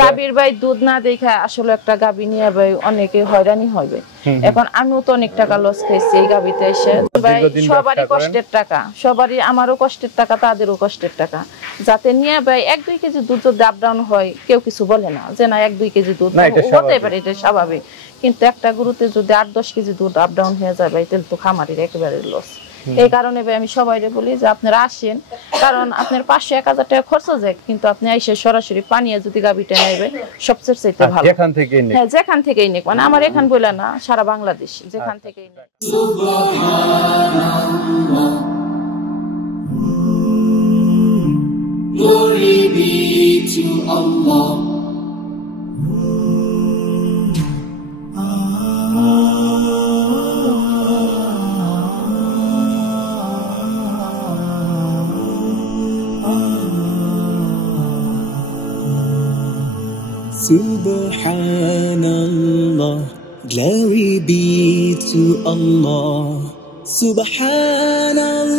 গাভীর ভাই দুধ না দেখা আসলে একটা গাভী নিয়ে ভাই অনেকে হয়রানি হবে। এখন আমিও তো অনেক টাকা লস খাইছি এই গাভীতে এসে। ভাই সবারই কষ্টের টাকা, সবারই, আমারও কষ্টের টাকা, তাদেরও কষ্টের টাকা। যাতে নিয়ে ভাই 1-2 কেজি দুধ যদি আপ ডাউন হয় কেউ কিছু বলে না, যে না 1-2 কেজি দুধ হতে পারে, এটা স্বাভাবিক। কিন্তু একটা গরুতে যদি 8-10 কেজি দুধ আপ ডাউন হয়ে যায় ভাই, তাহলে তো খামারির একেবারে লস। এই কারণে ভাই আমি সবাইকে বলি যে আপনারা আসেন, কারণ আপনার 500-1000 টাকা খরচ যায়, কিন্তু আপনি এসে সরাসরি পানিয়ে যদি গাভীটা নেবে সবচেয়ে চাইতে ভালো। যেখান থেকেই নেক, হ্যাঁ যেখান থেকেই নেক, মানে আমার এখান বলে না, সারা বাংলাদেশ যেখান থেকেই নেক। Glory be to Allah. Subhanallah, glory be to Allah. Subhanallah.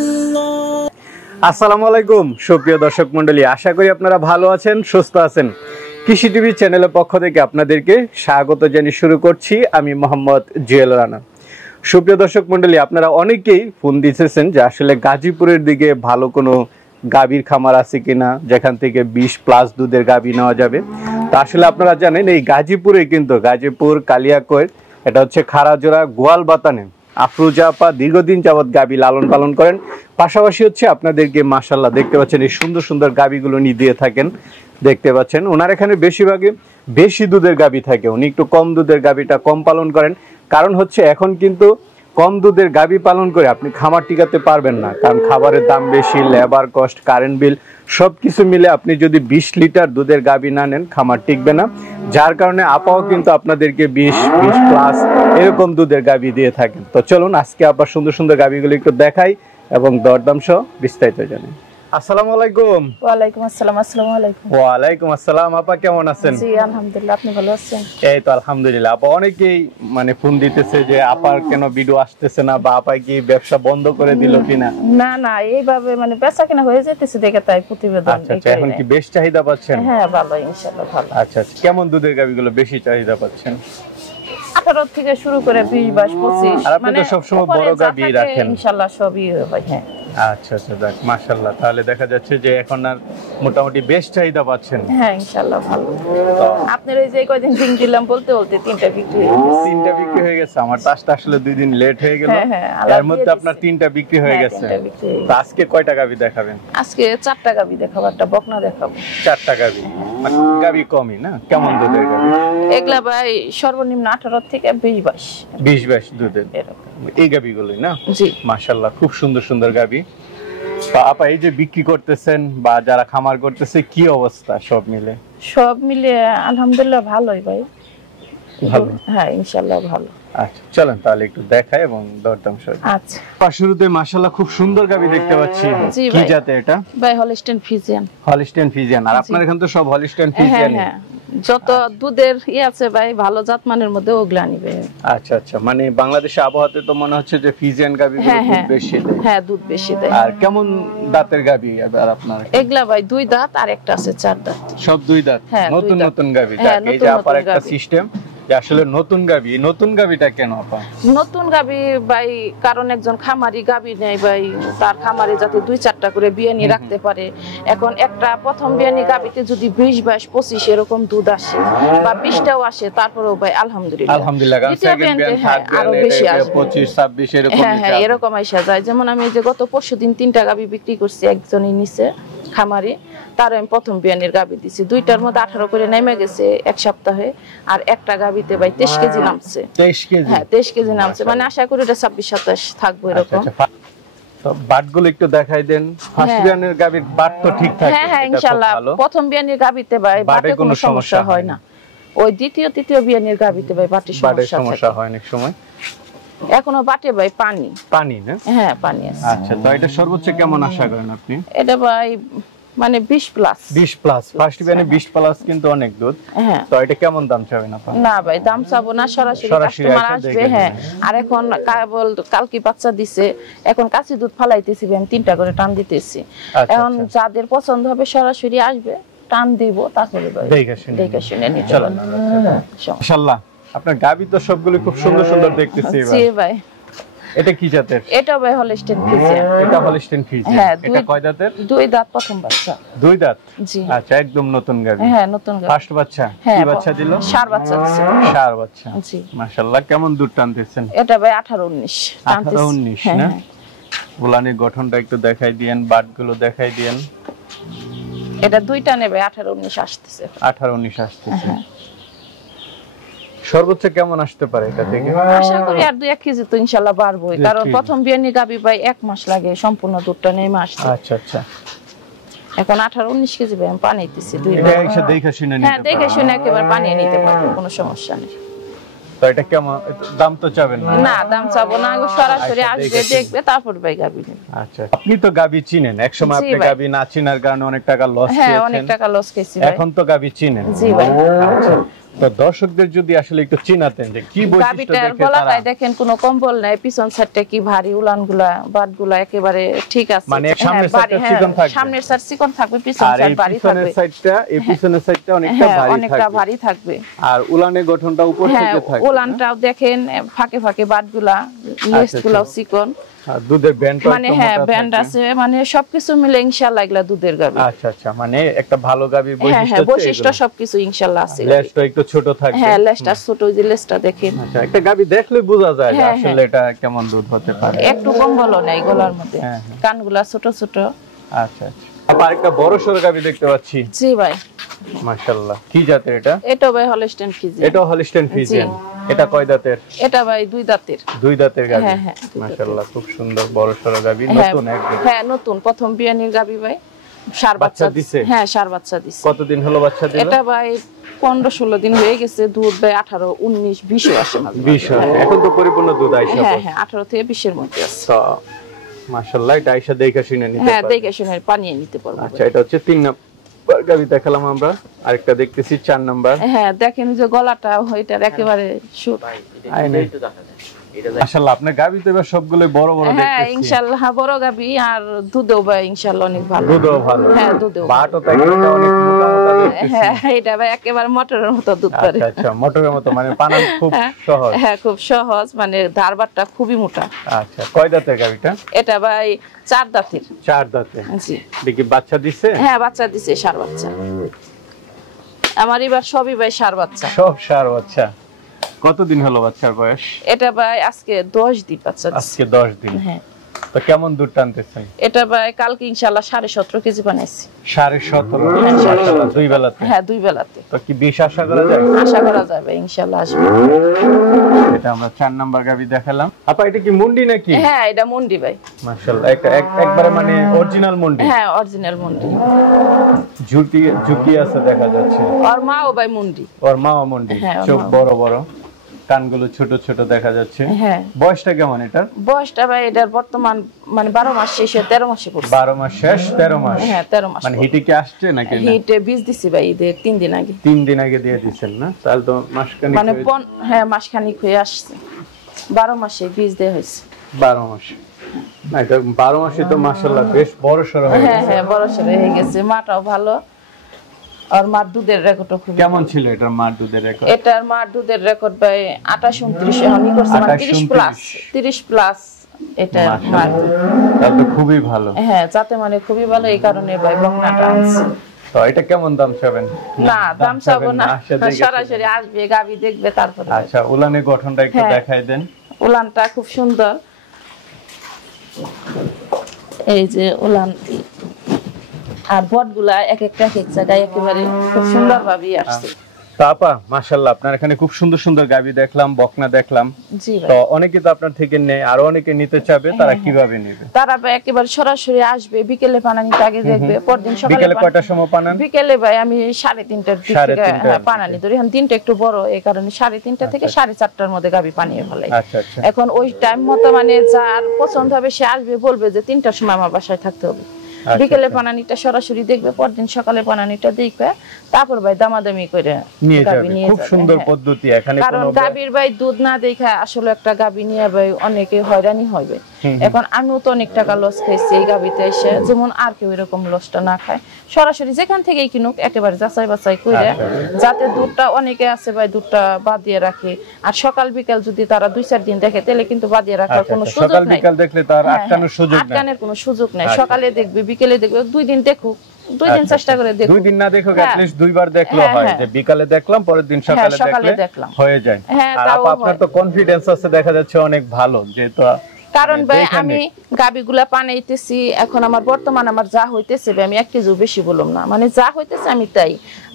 আসসালামু আলাইকুম সুপ্রিয় দর্শক মণ্ডলী, আশা করি আপনারা ভালো আছেন, সুস্থ আছেন। কৃষি টিভি চ্যানেলের পক্ষ থেকে আপনাদেরকে স্বাগত জানিয়ে শুরু করছি আমি মোহাম্মদ জুয়েল রানা। সুপ্রিয় দর্শক মণ্ডলী, আপনারা অনেকেই ফোন দিতেছেন যে আসলে গাজীপুরের দিকে ভালো কোনো গাভীর খামার আছে কিনা যেখান থেকে 20+ দুধের গাভী নেওয়া যাবে। তো আসলে আপনারা জানেন এই গাজীপুরে কিন্তু গাজীপুর কালিয়াকৈর, এটা হচ্ছে খারাজোড়া গোয়াল বাতানে আফরোজা আপা দীর্ঘদিন যাবৎ গাভী লালন পালন করেন। পাশাপাশি হচ্ছে আপনাদেরকে মাশাআল্লাহ দেখতে পাচ্ছেন এই সুন্দর সুন্দর গাভীগুলো নিয়ে দিয়ে থাকেন। দেখতে পাচ্ছেন ওনার এখানে বেশিরভাগই বেশি দুধের গাভী থাকে, উনি একটু কম দুধের গাভীটা কম পালন করেন। কারণ হচ্ছে এখন কিন্তু কম দুধের গাভী পালন করে আপনি খামার টিকাতে পারবেন না, কারণ খাবারের দাম বেশি, লেবার কস্ট, কারেন্ট বিল সব কিছু মিলে আপনি যদি 20 লিটার দুধের গাভী না নেন খামার টিকবে না। যার কারণে আপাও কিন্তু আপনাদেরকে 20+ এরকম দুধের গাভী দিয়ে থাকেন। তো চলুন আজকে আবার সুন্দর সুন্দর গাভীগুলো একটু দেখাই এবং দরদাম সহ বিস্তারিত জানাই। আসসালামু আলাইকুম। ওয়ালাইকুম আসসালাম। আসসালামু আলাইকুম। ওয়ালাইকুম আসসালাম। আপা কেমন আছেন? জি আলহামদুলিল্লাহ, আপনি ভালো আছেন? এই তো আলহামদুলিল্লাহ। আপা অনেকেই মানে ফোন দিতেছে যে আপার কেন ভিডিও আসতেছে না, বা আপা কি ব্যবসা বন্ধ করে দিল কিনা। না না, এইভাবে মানে বেচা কিনা হয়ে যেতেছে দেখে তাই প্রতিবেদন। আচ্ছা আচ্ছা, এখন কি বেশ চাহিদা পাচ্ছেন? হ্যাঁ ভালো, ইনশাআল্লাহ ভালো। আচ্ছা আচ্ছা, কেমন দুধের গাভীগুলো বেশি চাহিদা পাচ্ছেন? 18 থেকে শুরু করে 20-22-25, আর আপনি তো সবসময় বড় গাভী রাখেন ইনশাআল্লাহ সবই হয়। হ্যাঁ আচ্ছা আচ্ছা, দেখ মাশাআল্লাহ, তাহলে দেখা যাচ্ছে যে এখন আর মোটামুটি বেশ চাহিদা পাচ্ছেন। হ্যাঁ ইনশাআল্লাহ ভালো। আপনার এই যে কয়দিন দিন দিলাম বলতে বলতে 3টা বিক্রি হয়ে গেছে। 3টা বিক্রি হয়ে গেছে। আমার টাসটা আসলে 2 দিন লেট হয়ে গেল, এর মধ্যে আপনার 3টা বিক্রি হয়ে গেছে। তো আজকে কয়টা গাভী দেখাবেন? আজকে 4টা গাভী দেখাবো, একটা বকনা দেখাবো। 4টা গাভী, মানে গাভী কমই না? কেমন দুধের গাভী এগুলা ভাই? সর্বনিম্ন 18 থেকে 20-22। 20-22 দুধের এই গাভীগুলোই না? জি মাশাআল্লাহ, খুব সুন্দর সুন্দর গাভী। তো আপা এই যে বিক্রি করতেছেন বা যারা খামার করতেছে কি অবস্থা সব মিলে? সব মিলে আলহামদুলিল্লাহ ভালোই ভাই, ভালো। হ্যাঁ ইনশাআল্লাহ ভালো। আচ্ছা চলেন তাহলে একটু দেখাই এবং দরদাম সহ। আচ্ছা, শুরুতে মাশাআল্লাহ খুব সুন্দর গাভী দেখতে পাচ্ছি। কি জাতে এটা? ভাই হলিস্টিয়ান ফ্রিজিয়ান। Holstein Friesian. আর আপনার এখানে তো সব হলিস্টিয়ান ফ্রিজিয়ান। হ্যাঁ যত দুধের আছে ভাই ভালো জাতমানের মধ্যে ওগুলা নিবে। আচ্ছা আচ্ছা, মানে বাংলাদেশে আবহাওয়াতে তো মনে হচ্ছে যে ফ্রিজিয়ান গাভীগুলো দুধ বেশি দেয়। হ্যাঁ দুধ বেশি দেয়। আর কেমন দাঁতের গাভী আর আপনার? এগুলা ভাই 2 দাঁত আর একটা আছে 4 দাঁত। সব 2 দাঁত। নতুন নতুন গাভী। এই যে আপার একটা সিস্টেম যে আসলে নতুন গাভী। নতুন গাভীটা কেন আপা? নতুন গাভী ভাই কারণ একজন খামারি গাভী নেয় ভাই, তার খামারে যাতে 2-4টা করে বিয়ানি রাখতে পারে। এখন একটা প্রথম বিয়ানি গাভীতে যদি 20-22-25 এরকম দুধ আসে বা 20টাও আসে, তারপরেও ভাই আলহামদুলিল্লাহ আলহামদুলিল্লাহ সেকেন্ড বিয়ান থার্ড আরো বেশি আসে, 25-26 এরকম। হ্যাঁ এরকম আসা যায়। যেমন আমি যে গত পরশুদিন 3টা গাভী বিক্রি করছি, একজনই নিচে খামারি, তার আমি প্রথম বিয়ানের গাভী দিছি। 2টার মধ্যে 18 করে নেমে গেছে এক সপ্তাহে, আর একটা গাভীতে ভাই 23 কেজি নামছে। 23 কেজি? হ্যাঁ 23 কেজি নামছে, মানে আশা করি এটা 26-27 থাকবে এরকম। তো বাটগুলো একটু দেখাই দেন। ফার্স্ট বিয়ানের গাভীর বাট তো ঠিক থাকে? হ্যাঁ ইনশাআল্লাহ প্রথম বিয়ানের গাভীতে ভাই বাটে কোনো সমস্যা হয় না। ওই দ্বিতীয় তৃতীয় বিয়ানের গাভীতে ভাই বাটে সমস্যা হয় অনেক সময়। এখনো বাটে ভাই পানি না? হ্যাঁ পানি আছে। আচ্ছা, তো এটা সর্বোচ্চ কেমন আশা করেন আপনি? এটা ভাই মানে 20+। ফার্স্ট বিয়ানে 20+ কিন্তু অনেক দুধ। হ্যাঁ, তো এটা কেমন দাম চাবেন আপনি? না ভাই দাম চাবো না, সরাসরি কাস্টমার আসবে। হ্যাঁ, আর এখন কেবল কালকে বাচ্চা দিছে, এখন কাঁচি দুধ ফালাইতেছি, আমি 3টা করে টান দিতেছি। এখন যাদের পছন্দ হবে সরাসরি আসবে, টান দিব তারপরে ভাই দেখে শুনে নিতে পারবেন। মাশাআল্লাহ আপনার গাবি তো সবগুলো খুব সুন্দর সুন্দর দেখতেছি এবার। জি ভাই। এটা কি জাতের? এটা ভাই হলস্টেইন ফ্রিজিয়ান। এটা হলস্টেইন ফ্রিজিয়ান। হ্যাঁ, এটা কয় দাঁতের? দুই দাঁত প্রথম বাচ্চা। দুই দাঁত? জি। আচ্ছা একদম নতুন গাবি। হ্যাঁ নতুন গাবি। ফার্স্ট বাচ্চা? কি বাচ্চা দিল? ষাঁড় বাচ্চা দিছে। ষাঁড় বাচ্চা। জি। মাশাআল্লাহ কেমন দুধ টানতেছেন? এটা ভাই 18-19 টানতেছে। 18-19 না? উলানের গঠনটা একটু দেখাই দিয়েন, বাটগুলো দেখাই দিয়েন। এটা দুইটা নেবে 18-19 আসতেছে। 18-19 আসতেছে। সর্বোচ্চ কেমন আসতে পারে এটা থেকে? আশা করি আর 2-1 কেজি তো ইনশাআল্লাহ বাড়বই, কারণ প্রথম বিয়ানি গাবি ভাই 1 মাস লাগে সম্পূর্ণ দুধটা নেমে আসতে। আচ্ছা আচ্ছা। এখন 18-19 কেজি ভাই আমি পানি দিতেছি দুই এটা এসে দেখে শুনে নিতে। হ্যাঁ দেখে শুনে একেবারে পানি নিতে পারবো, কোনো সমস্যা নেই। তো এটা কেমন দাম তো চাবেন না? না দাম চাবো না, সরাসরি আসবে দেখবে তারপর ভাই গাবি নেবে। আচ্ছা আপনি তো গাবি চিনেন, একসময় আপনি গাবি না চিনার কারণে অনেক টাকা লস খেয়েছেন। হ্যাঁ অনেক টাকা লস খেয়েছি ভাই। এখন তো গাবি চিনেন। জি ভাই। আচ্ছা তো দর্শকদের যদি আসলে একটু চিনাতেন যে কি বৈশিষ্ট্য দেখে তারা। গলাটায় দেখেন কোনো কম্বল নাই, পিছন সাইডটা কি ভারী, উলানগুলা বাটগুলা একেবারে ঠিক আছে। মানে সামনের সাইডটা চিকন থাকবে। সামনের সাইড চিকন থাকবে, পিছন সাইড ভারী থাকবে। আর এই পিছনের সাইডটা অনেকটা ভারী থাকবে। অনেকটা ভারী থাকবে। আর উলানের গঠনটা উপর থেকে থাকবে। উলানটাও দেখেন ফাঁকে ফাঁকে বাটগুলা, লেসগুলাও চিকন। আর দুধের ব্যান্ড মানে হ্যাঁ ব্যান্ড আছে, মানে সবকিছু মিলে ইনশাআল্লাহ এগুলা দুধের গাবি। আচ্ছা আচ্ছা, মানে একটা ভালো গাবির বৈশিষ্ট্য। হ্যাঁ বৈশিষ্ট্য সবকিছু ইনশাআল্লাহ আছে। লেজটা একটু ছোট থাকবে। হ্যাঁ লেজটা ছোট, ওই যে লেজটা দেখেন। আচ্ছা একটা গাবি দেখলে বোঝা যায় যে আসলে এটা কেমন দুধ হতে পারে। একটু কম্বলও নাই গলার মধ্যে, কানগুলা ছোট ছোট। আচ্ছা আচ্ছা। আবার একটা বড় সরো গাবি দেখতে পাচ্ছি। জি ভাই। মাশাআল্লাহ। কি জাতের এটা? এটা ভাই হলস্টেইন ফ্রিজিয়ান। এটা হলস্টেইন ফ্রিজিয়ান। এটা কয় দাঁতের? এটা ভাই দুই দাঁতের। দুই দাঁতের গাবি। হ্যাঁ হ্যাঁ মাশাআল্লাহ খুব সুন্দর বড় সরো গাবি, নতুন একদম। হ্যাঁ নতুন প্রথম বিয়ানির গাবি ভাই। ষাঁড় বাচ্চা দিছে। হ্যাঁ ষাঁড় বাচ্চা দিছে। কতদিন হলো বাচ্চা দিল? এটা ভাই 15-16 দিন হয়ে গেছে, দুধ ভাই 18-19-20 আসে না। 20 আসে। এখন তো পরিপূর্ণ দুধ আইছে। হ্যাঁ হ্যাঁ 18 থেকে 20 এর মধ্যে আছে। তো মাশাআল্লাহ এটা আইসা দেখে শুনে নিতে পারবে। হ্যাঁ দেখে শুনে পানিয়ে নিতে পারবো। আচ্ছা এটা হচ্ছে 3 নাম্বার গাবি দেখালাম আমরা, আরেকটা দেখতেছি 4 নাম্বার। হ্যাঁ দেখেন যে গলাটা ওইটার একেবারে সুট। মাশাআল্লাহ আপনার গাবি তো এবার সবগুলো বড় বড় দেখতেছি। হ্যাঁ ইনশাআল্লাহ বড় গাবি, আর দুধও ভাই ইনশাআল্লাহ অনেক ভালো। দুধও ভালো। হ্যাঁ দুধও। বাটও তো অনেক মোটা মোটা দেখতেছি। হ্যাঁ এটা ভাই একেবারে মটরের মতো দুধ করে। আচ্ছা আচ্ছা মটরের মতো, মানে পানা খুব সহজ। হ্যাঁ খুব সহজ, মানে ধারবারটা খুবই মোটা। আচ্ছা কয় দাঁতের গাবিটা? এটা ভাই 4 দাঁতের। 4 দাঁতের। জি। দেখি বাচ্চা দিছে? হ্যাঁ বাচ্চা দিছে, ষাঁড় বাচ্চা। আমার এবার সবই ভাই ষাঁড় বাচ্চা। সব ষাঁড় বাচ্চা। কতদিন হলো বাচ্চার বয়স? এটা ভাই আজকে 10 দিন বাচ্চা দিছে। আজকে 10 দিন। হ্যাঁ। তো কেমন দুধ টানতেছেন? এটা ভাই কালকে ইনশাআল্লাহ 17.5 কেজি বানাইছি। 17.5? মাশাআল্লাহ দুই বেলাতে? হ্যাঁ দুই বেলাতে। তো কি 20 আশা করা যায়? আশা করা যায় ভাই ইনশাআল্লাহ আসবে। এটা আমরা 4 নাম্বার গাবি দেখালাম। আপা এটা কি মুন্ডি নাকি? হ্যাঁ এটা মুন্ডি ভাই। মাশাআল্লাহ একবারে মানে অরিজিনাল মুন্ডি। হ্যাঁ অরিজিনাল মুন্ডি। ঝুঁকি আছে দেখা যাচ্ছে। আর মাও ভাই মুন্ডি। ওর মাও মুন্ডি, চোখ বড় বড়, কানগুলো ছোট ছোট দেখা যাচ্ছে। হ্যাঁ। বয়সটা কেমন এটার? বয়সটা ভাই এটার বর্তমান মানে 12 মাস শেষে 13 মাসে পড়ছে। 12 মাস শেষ 13 মাস। হ্যাঁ 13 মাস। মানে হিটে কি আসছে নাকি? হিটে বীজ দিছি ভাই ঈদের 3 দিন আগে। 3 দিন আগে দিয়ে দিবেন না? তাহলে তো মাসখানেক মানে হ্যাঁ মাসখানেক হয়ে আসছে। 12 মাসে বীজ দেয়া হয়েছে। 12 মাস। না এটা 12 মাসে তো মাশাআল্লাহ বেশ বড় সরো হয়ে গেছে। হ্যাঁ হ্যাঁ বড় সরো হয়ে গেছে, মাটাও ভালো। আর মার দুধের রেকর্ডও খুব কেমন ছিল এটার মার দুধের রেকর্ড? এটার মার দুধের রেকর্ড ভাই 28-29 এখনই করছে, মানে 30 প্লাস এটা মার দুধ। তাহলে তো খুবই ভালো। হ্যাঁ যাতে মানে খুবই ভালো, এই কারণে ভাই বকনাটা আনছি। তো এটা কেমন দাম চাবেন? না দাম চাবো না, সরাসরি আসবে গাবি দেখবে তারপরে। আচ্ছা উলানের গঠনটা একটু দেখাই দেন। উলানটা খুব সুন্দর, এই যে উলান। আর বটগুলা এক একটা এক জায়গায় একেবারে খুব সুন্দর ভাবে আসছে। আপা মাশাআল্লাহ আপনার এখানে খুব সুন্দর সুন্দর গাবি দেখলাম, বকনা দেখলাম। জি ভাই। তো অনেকে তো আপনার থেকে নেয়, আর অনেকে নিতে চাবে, তারা কিভাবে নেবে? তারা ভাই একেবারে সরাসরি আসবে, বিকেলে পানা নিতে আগে দেখবে, পরদিন সকালে। বিকেলে কয়টার সময় পানান? বিকেলে ভাই আমি 3:30টার দিক থেকে পানা নিই, ধরি এখন দিনটা একটু বড়, এই কারণে 3:30টা থেকে 4:30টার মধ্যে গাবি পানিয়ে ফেলাই। আচ্ছা আচ্ছা। এখন ওই টাইম মতো মানে যার পছন্দ হবে সে আসবে, বলবে যে 3টার সময় আমার বাসায় থাকতে হবে, বিকেলে পানানিটা সরাসরি দেখবে, পরদিন সকালে পানানিটা দেখবে, তারপর ভাই দামাদামি করে নিয়ে গাবি যাবে। নিয়ে খুব যাবে। সুন্দর হ্যাঁ। পদ্ধতি। এখানে কারণ কোনো গাবির ভাই দুধ না দেখা আসলে একটা গাবি নিয়ে ভাই অনেকে হয়রানি হবে। এখন আমিও তো অনেক টাকা লস খাইছি এই গাবিতে এসে, যেমন আর কেউ এরকম লসটা না খায়। সরাসরি যেখান থেকেই কিনুক একেবারে যাচাই বাছাই করে, যাতে দুধটা অনেকে আছে ভাই দুধটা বাদিয়ে রাখে, আর সকাল বিকাল যদি তারা 2-4 দিন দেখে তাহলে কিন্তু বাদিয়ে রাখার কোনো সুযোগ সকাল নাই। বিকাল দেখলে তো আর আটকানোর সুযোগ নাই। আটকানোর কোনো সুযোগ নাই। সকালে দেখবে, বিকেলে দেখবে, 2 দিন দেখুক, 2 দিন চেষ্টা করে দেখুক। 2 দিন না দেখুক, হ্যাঁ। at least 2 বার দেখলেও হ্যাঁ, হয়, হ্যাঁ। যে বিকালে দেখলাম পরের দিন হ্যাঁ, সকালে সকালে দেখলে দেখলাম। হয়ে যায়। হ্যাঁ, আর তাও আপনার হয়। তো কনফিডেন্স আছে, দেখা যাচ্ছে অনেক ভালো, যেহেতু কারণ ভাই যেখানে- আমি গাবিগুলা পানাইতেছি, এখন আমার বর্তমান আমার যা হইতেছে ভাই, আমি 1 কেজিও বেশি বললাম না, মানে যা হইতেছে আমি তাই,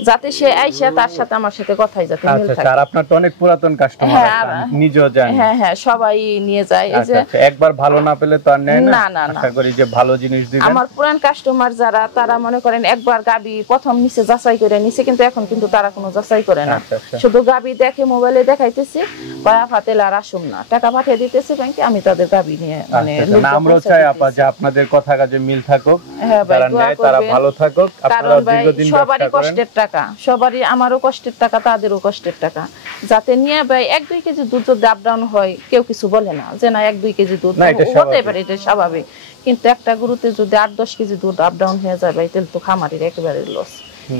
যাতে সে আইসা তার সাথে আমার সাথে কথাই যাতে মিল আচ্ছা, থাকে। আর আপনার তো অনেক পুরাতন কাস্টমার হ্যাঁ, আছে, আমি নিজেও জানি। হ্যাঁ হ্যাঁ, সবাই নিয়ে যায়। এই যে আচ্ছা, একবার ভালো না পেলে তো আর নেয় না। না, না, না। আশা করি যে ভালো জিনিস দিবেন। আমার পুরান কাস্টমার যারা, তারা মনে করেন একবার গাবি প্রথম নিচে যাচাই করে নিছে, কিন্তু এখন কিন্তু তারা কোনো যাচাই করে না। আচ্ছা, আচ্ছা। শুধু গাবি দেখে মোবাইলে দেখাইতেছি, পায়া ফাতেল আর আসুন না, টাকা পাঠিয়ে দিতেছি ব্যাংকে, আমি তাদের গাবি নিয়ে মানে আচ্ছা, লোকজন আমরাও পৌঁছে চাই আপা দিতেছি। যে আপনাদের কথা কাজে মিল থাকুক, হ্যাঁ ভাই, যারা দোয়া নেয় তারা করবেন। ভালো থাকুক, কারণ আপনারা ভাই দীর্ঘদিন সবারই ব্যবসা করেন। কষ্টের টাকা, সবারই, আমারও কষ্টের টাকা, তাদেরও কষ্টের টাকা, যাতে নিয়ে ভাই 1-2 কেজি দুধ যদি আপ ডাউন হয় কেউ কিছু বলে না, যে না 1-2 কেজি দুধ না, এটা হতে স্বাভাবিক। পারে, এটা স্বাভাবিক। কিন্তু একটা গরুতে যদি 8-10 কেজি দুধ আপ ডাউন হয়ে যায় ভাই, তাহলে তো খামারির একেবারে লস।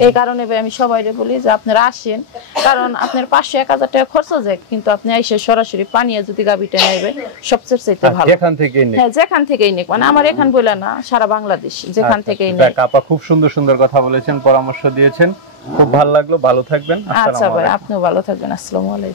এই কারণে ভাই আমি সবাইরে বলি যে আপনারা আসেন, কারণ আপনার 500-1000 টাকা খরচ যায়, কিন্তু আপনি এসে সরাসরি পানিয়ে যদি গাবিটা নেবে সবচেয়ে চাইতে ভালো। যেখান থেকে নেই। হ্যাঁ, যেখান থেকেই নিক, মানে আমার এখান বলে না, সারা বাংলাদেশ যেখান থেকেই নিক। যাক, আপা খুব সুন্দর সুন্দর কথা বলেছেন, পরামর্শ দিয়েছেন, খুব ভালো লাগলো। ভালো থাকবেন। আচ্ছা আসসালামু ভাই, আলাইকুম। আপনিও ভালো থাকবেন। আসসালামু আলাইকুম।